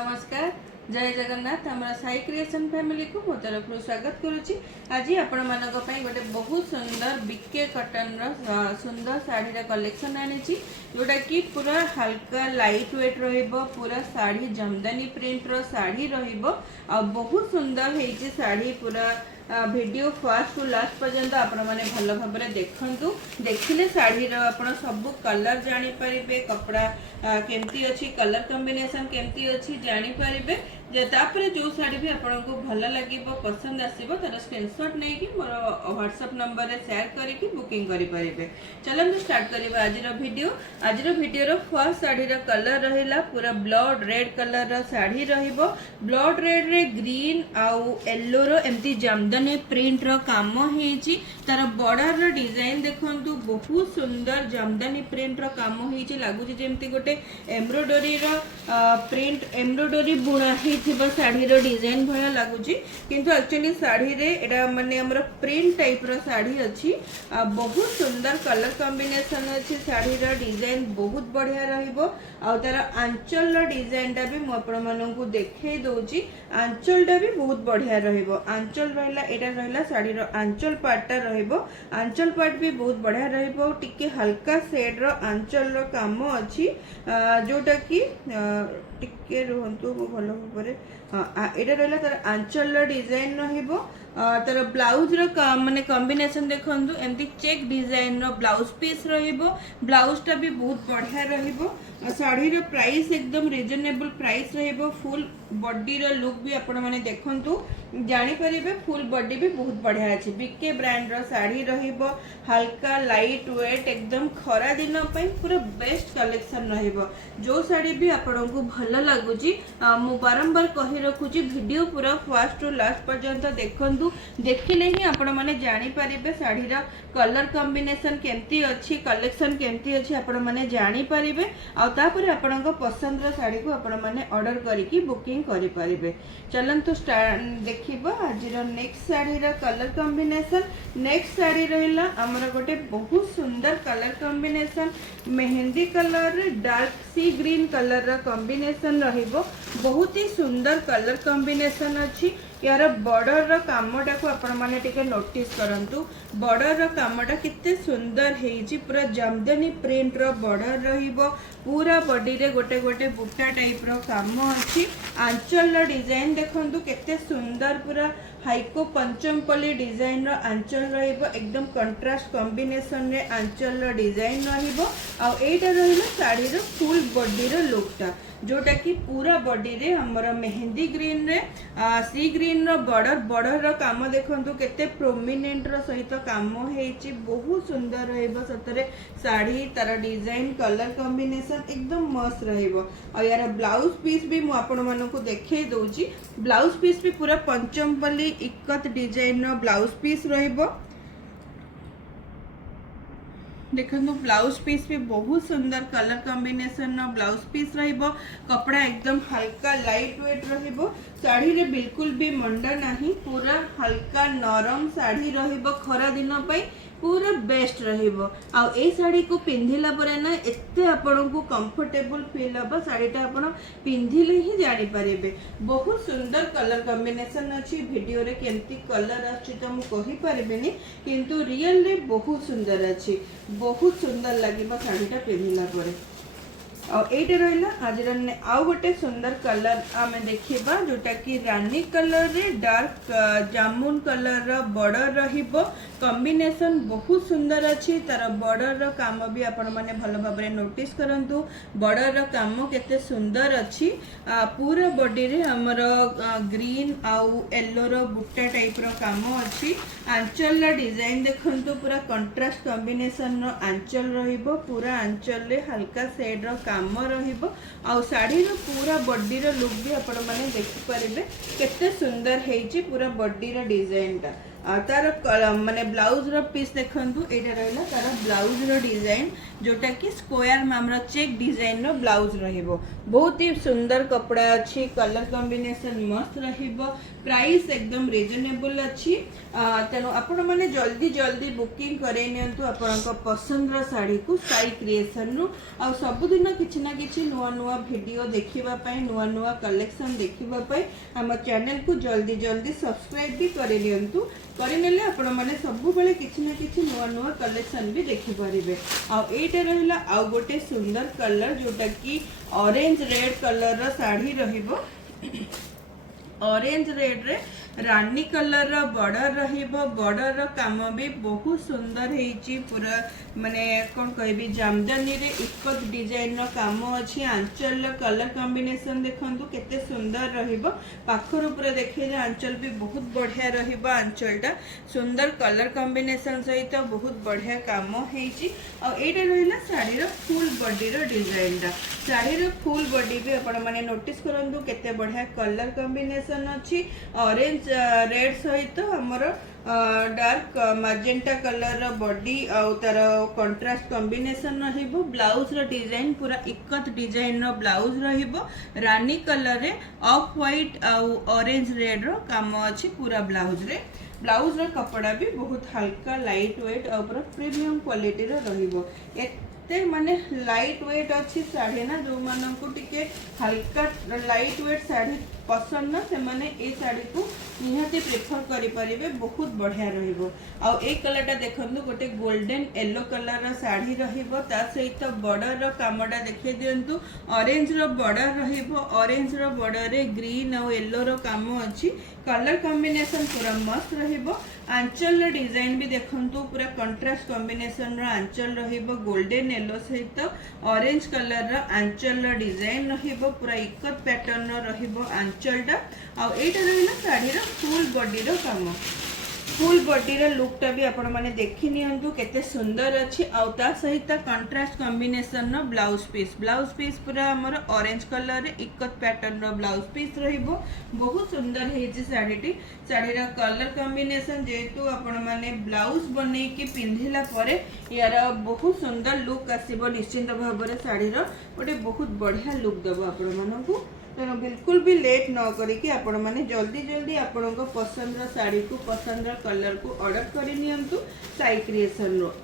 नमस्कार जय जगन्नाथ हमारा साई क्रिएशन फैमिली को मो तरफ स्वागत करुच्ची। आज आपण मान गोटे बहुत सुंदर बीके कटन सुंदर शाढ़ी कलेक्शन आनी जोटा कि पूरा हल्का लाइट वेट रहिबो। पूरा शाढ़ी जमदानी प्रिंट रो शाढ़ी रहिबो आ बहुत सुंदर है शाढ़ी। पूरा वीडियो फर्स्ट टू लास्ट पर्यंत आपण माने भल भाबरे देखंतु। देखिले शाढ़ी रो आपण सब कलर जानि परिबे, कपड़ा केमती अछि, कलर कॉम्बिनेशन केमती अछि जानि परिबे। तापर जो शाढ़ी भी आपको भल लगे पसंद आसो तार स्क्रीनशॉट नहीं कि मोर व्हाट्सएप नंबर रे शेयर करके बुकिंग करि परिबे। चलନ୍ତୁ स्टार्ट करिबा आज वीडियो। आज वीडियो रो फर्स्ट शाढ़ी रो कलर रहिला पूरा ब्लड रेड कलर रो शाढ़ी रहिबो। ब्लड रेड रे ग्रीन आउ येलो रो एमती जामदानी प्रिंट रो काम हेची। तार बॉर्डर रो डिजाइन देखंतु बहुत सुंदर जामदानी प्रिंट रो काम हेची। लागुची जेमती गोटे एम्ब्रॉयडरी रो प्रिंट एम्ब्रॉयडरी बुणा थिबा साड़ी रो डिजाइन भया लागुची, किंतु एक्चुअली साड़ी रे एटा माने हमर प्रिंट टाइप रो साड़ी अछि। बहुत सुंदर कलर कॉम्बिनेशन अछि। साड़ी रो डिजाइन बहुत बढ़िया रहिबो। आ तार आंचल रो डिजाइन टा भी मो आपण माननकु देखै दोची। आंचल टा भी बहुत बढ़िया रहिबो। आंचल रहला एटा रहला साड़ी रो आंचल पार्ट टा रहिबो। आंचल पार्ट भी बहुत बढ़िया रहिबो। टिके हल्का शेड रो आंचल रो काम अछि जोटा कि टिके रहंतु भल भाबरे। हाँ एटा रहला तार आंचल रो डिजाइन रहिबो। तार ब्लाउज रो माने कॉम्बिनेशन देखंतु एमती चेक डिजाइन रो ब्लाउज पीस रहिबो। ब्लाउज टा भी बहुत बढ़िया रहिबो। साड़ी रो प्राइस एकदम रिजनेबल प्राइस रहिबो। फुल बॉडी रो लुक भी आपण माने देखंतु जानि परिबे। फुल बॉडी भी बहुत बढ़िया अछि। बीके ब्रांड रो साड़ी रहिबो। हल्का लाइट वेट एकदम खरा दिन पई पूरा बेस्ट कलेक्शन रहिबो। जो साड़ी भी आपण को भल लागुची मु बारंबार कहि रखुची वीडियो पूरा फर्स्ट टू लास्ट पर्यंत देखंतु। देखिले ही आपण माने जानि परिबे साड़ी रो कलर कॉम्बिनेशन केमती अछि, कलेक्शन केमती अछि आपण माने जानि परिबे। आ तापर आपण को पसंद रो साड़ी को आपण माने ऑर्डर करिकि बुकिंग करि परिबे। चलंतु देखिबो आज रो नेक्स्ट साड़ी रो कलर कॉम्बिनेशन। नेक्स्ट साड़ी रहिला हमर गोटे बहुत सुंदर कलर कॉम्बिनेशन मेहंदी कलर रे डार्क सी ग्रीन कलर रो कॉम्बिनेशन रहिबो। बहुत ही सुंदर कलर कॉम्बिनेशन अछि। यार बॉर्डर रो कामटा को आपण माने टिके नोटिस करंतु। बॉर्डर रो कामटा कितने सुंदर हेची। पूरा जामदानी प्रिंट रो बॉर्डर रहिबो। पूरा बॉडी रे गोटे गोटे बुट्टा टाइप रो काम अछि। आंचल रो डिजाइन देखंतु केते सुंदर पूरा हाइको पंचमपल्ली डिजाइन रो आंचल रहिबो। एकदम कंट्रास्ट कॉम्बिनेशन रे आंचल रो डिजाइन रहिबो। आ एटा रहिला साड़ी रो फुल बॉडी रो लुकटा जोटा कि पूरा बॉडी रे हमर मेहंदी ग्रीन रे सी ग्रीन रो बॉर्डर रो काम देखंतु केते प्रोमिनेंट रो सहित काम हेची। बहुत सुंदर रहिबो सतरे साड़ी। तार डिजाइन कलर कॉम्बिनेशन एकदम मस्त रहिबो। आ यार ब्लाउज पीस भी मु आपण मानकु देखै दोची। ब्लाउज पीस भी पूरा पंचमपल्ली इकत डिजाइन रो ब्लाउज पीस रहिबो। देखो ब्लाउज पीस भी बहुत सुंदर कलर कॉम्बिनेशन नो ब्लाउज पीस रहिबो। कपड़ा एकदम हल्का लाइट वेट रहिबो। साड़ी रे बिल्कुल भी मंडा नहीं। पूरा हल्का नरम साड़ी रहिबो। खरा दिन पई पूरा बेस्ट रहिबो। आ ए साड़ी को पिंधिला परे ना एते आपण को कंफर्टेबल फील हबो। साड़ीटा आपण पिंधिले ही जानि परिबे। बहुत सुंदर कलर कॉम्बिनेशन अछि। वीडियो रे केमती कलर अछि त मु कहि परिबेनी, किंतु रियल रे बहुत सुंदर अछि। बहुत सुंदर लागिबो साड़ीटा पिंधिला परे। और एटा रहिला आज आउ गोटे सुंदर कलर आमे देखिबा जोटा कि रानी कलर रे डार्क जामुन कलर रो बॉर्डर रहिबो। कॉम्बिनेशन बहुत सुंदर अछि। तार बॉर्डर रो काम भी आपण माने भल भाबरे नोटिस करंतु। बॉर्डर रो काम केते सुंदर अछि। पूरा बॉडी रे हमर ग्रीन आउ येलो रो बुट्टा टाइप रो काम अछि। आंचल रो डिजाइन देखंतु पूरा कंट्रास्ट कॉम्बिनेशन रो आंचल रहिबो। पूरा आंचल रे हल्का शेड रो काम रहिबो। आ साड़ी रो पूरा बॉडी रो लुक भी आपण माने देखि परिबे केते सुंदर हेची। पूरा बॉडी रो डिजाइन टा तार माने ब्लाउज रो पीस देखंतु एटा रहला तार ब्लाउज रो डिजाइन जोटा कि स्क्वायर मामरा चेक डिजाइन रो ब्लाउज रहिबो। बहुत ही सुंदर कपड़ा अच्छी, कलर कॉम्बिनेशन मस्त रहिबो, प्राइस एकदम रिजनेबल अच्छी। तेणु आपण मैंने जल्दी जल्दी बुकिंग करे नियंतु आपणक पसंद रो साड़ी को साई क्रिएशन रु। आ सबुदिन किछि ना किछि नुआ नुआ वीडियो देखिबा पई, नुआ नुआ कलेक्शन देखिबा पई हम चैनल को जल्दी जल्दी सब्सक्राइब भी करे नियंतु। करिनेले आपण माने सबु बेले किछि ना किछि नुआ नुआ कलेक्शन भी देखि परिबे। आ एटा रहला आ गोटे सुंदर कलर जोटा कि ऑरेंज रेड कलर रो साड़ी रहिबो। ऑरेंज रेड रे रानी कलर रो बॉर्डर रहिबो। बॉर्डर रो काम भी बहुत सुंदर हेची, पूरा माने कोन कहबी जामदानी रे इकत डिजाइन रो काम अछि। आंचल रो कलर कॉम्बिनेशन देखंतु केते सुंदर रहिबो। पाखर ऊपर देखिले आंचल भी बहुत बढ़िया रहिबो। आंचलटा सुंदर कलर कॉम्बिनेशन सहित बहुत बढ़िया काम हेची। आ एटा रहिला साड़ी रो फुल बॉडी रो डिजाइनटा। साड़ी रो फुल बॉडी भी आपण माने नोटिस करंतु केते बढ़िया कलर कॉम्बिनेशन अछि। ऑरेंज रेड सहित हमर डार्क मैजेंटा कलर बॉडी आउ तार कंट्रास्ट कॉम्बिनेशन रहिबो। ब्लाउज रो डिजाइन पूरा इकत डिजाइन रो ब्लाउज रहिबो। रानी कलर रे ऑफ व्हाइट आउ ऑरेंज रेड रो काम अछि पूरा ब्लाउज रे। ब्लाउज रो कपड़ा भी बहुत हल्का लाइट वेट और पूरा प्रीमियम क्वालिटी रो रहिबो। एते माने लाइट वेट अच्छी साड़ी ना, जो मानन को टिके हल्का लाइट वेट साड़ी पसंद ना, से माने ए साड़ी को निहाती प्रेफर करि परिबे, बहुत बढ़िया रहिबो। आ ए कलरटा देखंतु गोटे गोल्डन येलो कलर रो साड़ी रहिबो। ता सहित बॉर्डर रो कामडा देखै दियंतु। ऑरेंज रो बॉर्डर रहिबो। ऑरेंज रो बॉर्डर रे ग्रीन और येलो रो काम अछि। कलर कॉम्बिनेशन पूरा मस्त रहिबो। आंचल रो डिजाइन भी देखंतु पूरा कंट्रास्ट कॉम्बिनेशन रो आंचल रहिबो। गोल्डन येलो सहित ऑरेंज कलर रो आंचल रो डिजाइन रहिबो। पूरा इकत पैटर्न रो रहिबो आंचलटा। आ एटा रहिला साड़ी रो फुल बॉडी रो काम। फुल बॉडी रो लुकटा भी आपण माने देखि नियंतु केते सुंदर अछि। आ ता सहित कंट्रास्ट कॉम्बिनेशन रो ब्लाउज पीस पूरा हमर ऑरेंज कलर रे इकत पैटर्न रो ब्लाउज पीस रहिबो। बहुत सुंदर हेछि साड़ीटी। साड़ी रो कलर कॉम्बिनेशन जेतु आपण माने ब्लाउज बनै के पिंधिला परे यार बहुत सुंदर लुक आसीबो। निश्चित भाबरे साड़ी रो गोटे बहुत बढ़िया लुक देबो आपण मानकू। तेणु बिल्कुल भी लेट न करिकी आपण माने जल्दी जल्दी आपण पसंद रो साड़ी को, पसंद रो कलर को ऑर्डर करि नियंतु साई क्रिएशन रो।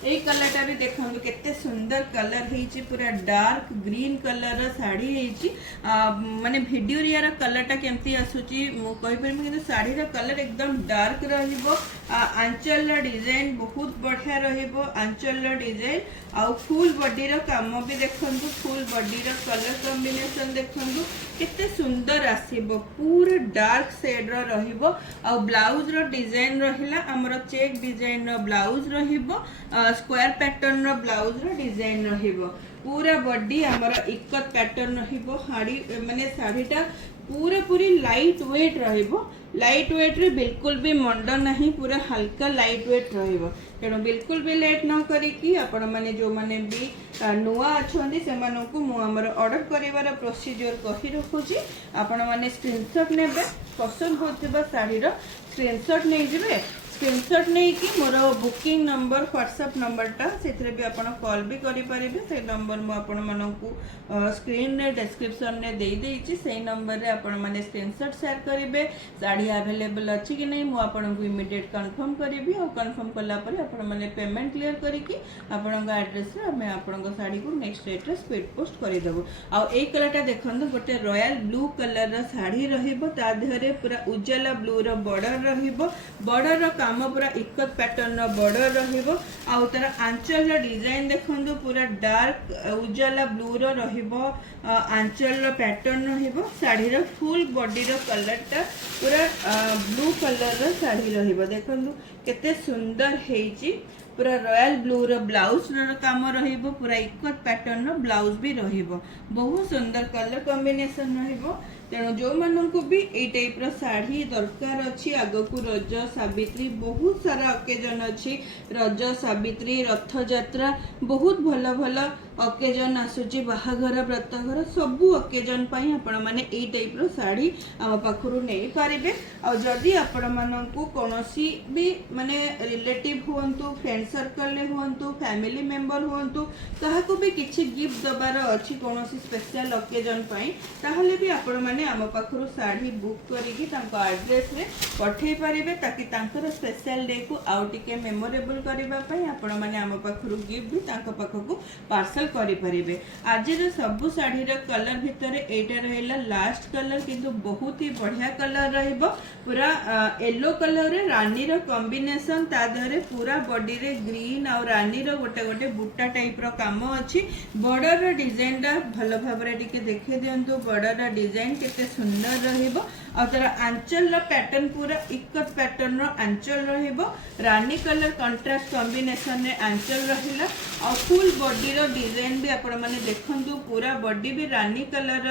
ए कलरटा भी देखंतु केते सुंदर कलर हेची, पूरा डार्क ग्रीन कलर रो साड़ी हेची। माने वीडियो रे यार कलरटा केमती आसुची मु कहि परमी, किंतु साड़ी रो कलर एकदम डार्क रहिबो। आंचल रो डिजाइन बहुत बढ़िया रहिबो। आंचल रो डिजाइन आउ फुल बॉडी रो काम भी देखंतु। फुल बॉडी रो कलर कॉम्बिनेशन देखंतु केते सुंदर आसीबो। पूरा डार्क शेड रो रहिबो। आउ ब्लाउज रो डिजाइन रहिला हमर चेक डिजाइन रो ब्लाउज रहिबो। स्क्वायर पैटर्न रो ब्लाउज रो डिजाइन रहिबो। पूरा बॉडी हमर इकत पैटर्न रहिबो। हाड़ी माने साड़ीटा पूरा पूरी लाइट वेट रहिबो। लाइट वेट रे बिल्कुल भी मंड नहीं, पूरा हल्का लाइट वेट रहिबो। तेणु बिल्कुल भी लेट न करिकी आपण माने जो माने भी नुआ अछंदी से मानकू मु हमर ऑर्डर करिवार प्रोसीजर कहि रखुची। आपण माने स्क्रीनशॉट नेबे, पसंद होतिबा साड़ी रो स्क्रीनशॉट नै जिवे। स्क्रीनशॉट नहीं कि मोर बुकिंग नंबर व्हाट्सएप नंबरटा से भी आप कॉल भी करेंगे। से नंबर मुझे स्क्रीन रे डिस्क्रिप्शन रे दे देइछि। से नंबर रे आपण माने स्क्रीनशॉट शेयर करेंगे। साड़ी अवेलेबल अच्छी कि नहीं मुझे इमिडिएट कन्फर्म करी और कन्फर्म कलापर आपण माने पेमेंट क्लियर करके आपण एड्रेस रे हमें आपण साड़ी को नेक्स्ट एड्रेस स्पीड पोस्ट करदेबू। आउ ए कलरटा देखंतु गोटे रॉयल ब्लू कलर रो साड़ी रहिबो। ता देहरे पूरा उजाला ब्लू रो बॉर्डर रहिबो। बॉर्डर रो काम पूरा इकत पैटर्न रो बॉर्डर रहिबो। आउ तार आंचल रो डिजाइन देखंतु पूरा डार्क उजाला ब्लू रो रहिबो। आंचल रो पैटर्न रहिबो। साड़ी रो फुल बॉडी रो कलरटा पूरा ब्लू कलर रो साड़ी रहिबो। देखंतु केते सुंदर हेची। पूरा रॉयल ब्लू रो ब्लाउज रो काम रहिबो। पूरा इकत पैटर्न रो ब्लाउज भी रहिबो। बहुत सुंदर कलर कॉम्बिनेशन रहिबो। तेणु जो मानू भी ये टाइप रो साड़ी दरकार अच्छी। आगकू रज सावित्री बहुत सारा ओकेजन अच्छी। रज सावित्री रथ यात्रा बहुत भल भल अकेजन आसूची बाहाघर ब्रतघर सबू अकेजन पाई आपण माने एई टाइप रो साड़ी आम पाखरु नै पारिबे। आ जदी आपण माननकु कोनोसी भी माने रिलेटिव हुंतु फ्रेंड सर्कल ले हुंतु फैमिली मेंबर हुंतु ताहाको भी किछि गिफ्ट दबार अछि कोनोसी स्पेशल अकेजन पाई ताहले भी आपण माने आम पाखरु साड़ी बुक करिकि तांको एड्रेस रे पठेई पारिबे ताकि तांकर स्पेशल डे को आउ टिके मेमोरेबल करबा पई आपण माने आम पाखरु गिफ्ट भी तांको पाखकु पार्सल करि परिबे। आज सबु साड़ी रो कलर भितर एटा रहला लास्ट कलर किंतु बहुत ही बढ़िया कलर रहइबो पूरा येलो कलर रे रानी रो कॉम्बिनेशन ता धरे पूरा बॉडी रे ग्रीन और रानी रो गोटे गोटे बूटा टाइप रो काम अछि। बॉर्डर रो डिजाइन दा भलो भाबरे टिके देखे दियंतु बॉर्डर रो डिजाइन केते सुंदर रहइबो और तर आंचल रो पैटर्न पूरा इकट पैटर्न रो आंचल रहइबो रानी कलर कंट्रास्ट कॉम्बिनेशन रे आंचल रहिला और फुल बॉडी रो डिजाइन भी आपण माने देखंतु पूरा बॉडी भी रानी कलर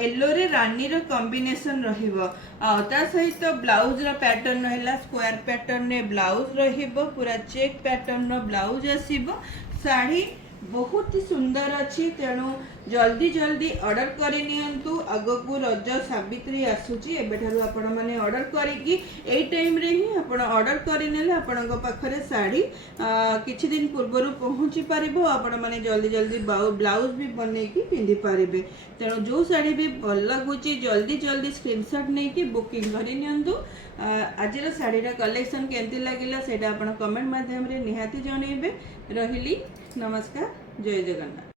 येलो रे रानी रो कॉम्बिनेशन रहिबो आ ता सहित ब्लाउज रो पैटर्न रहला स्क्वायर पैटर्न रे ब्लाउज रहिबो पूरा चेक पैटर्न रो ब्लाउज आसीबो। साड़ी बहुत ही सुंदर अच्छी तेणु जल्दी जल्दी ऑर्डर करि नियंतु आगकू रज सावित्री आसुची एबेठारु आपण माने ऑर्डर करिकि एई टाइम रे ही आपण ऑर्डर करिनेले आपणक पाखरे साड़ी किछि दिन पूर्वरु पहुंची परिबो आपण माने जल्दी जल्दी ब्लाउज भी बनेकी पिंधि पारिबे। तेणु जो साड़ी भी भल लागुची जल्दी जल्दी स्क्रीनशॉट नेकी बुकिंग करि नियंतु। आजिर साड़ीर कलेक्शन केमती लागिला सेटा आपण कमेंट माध्यम रे निहाती जणैबे। रहिली नमस्कार जय जगन्नाथ।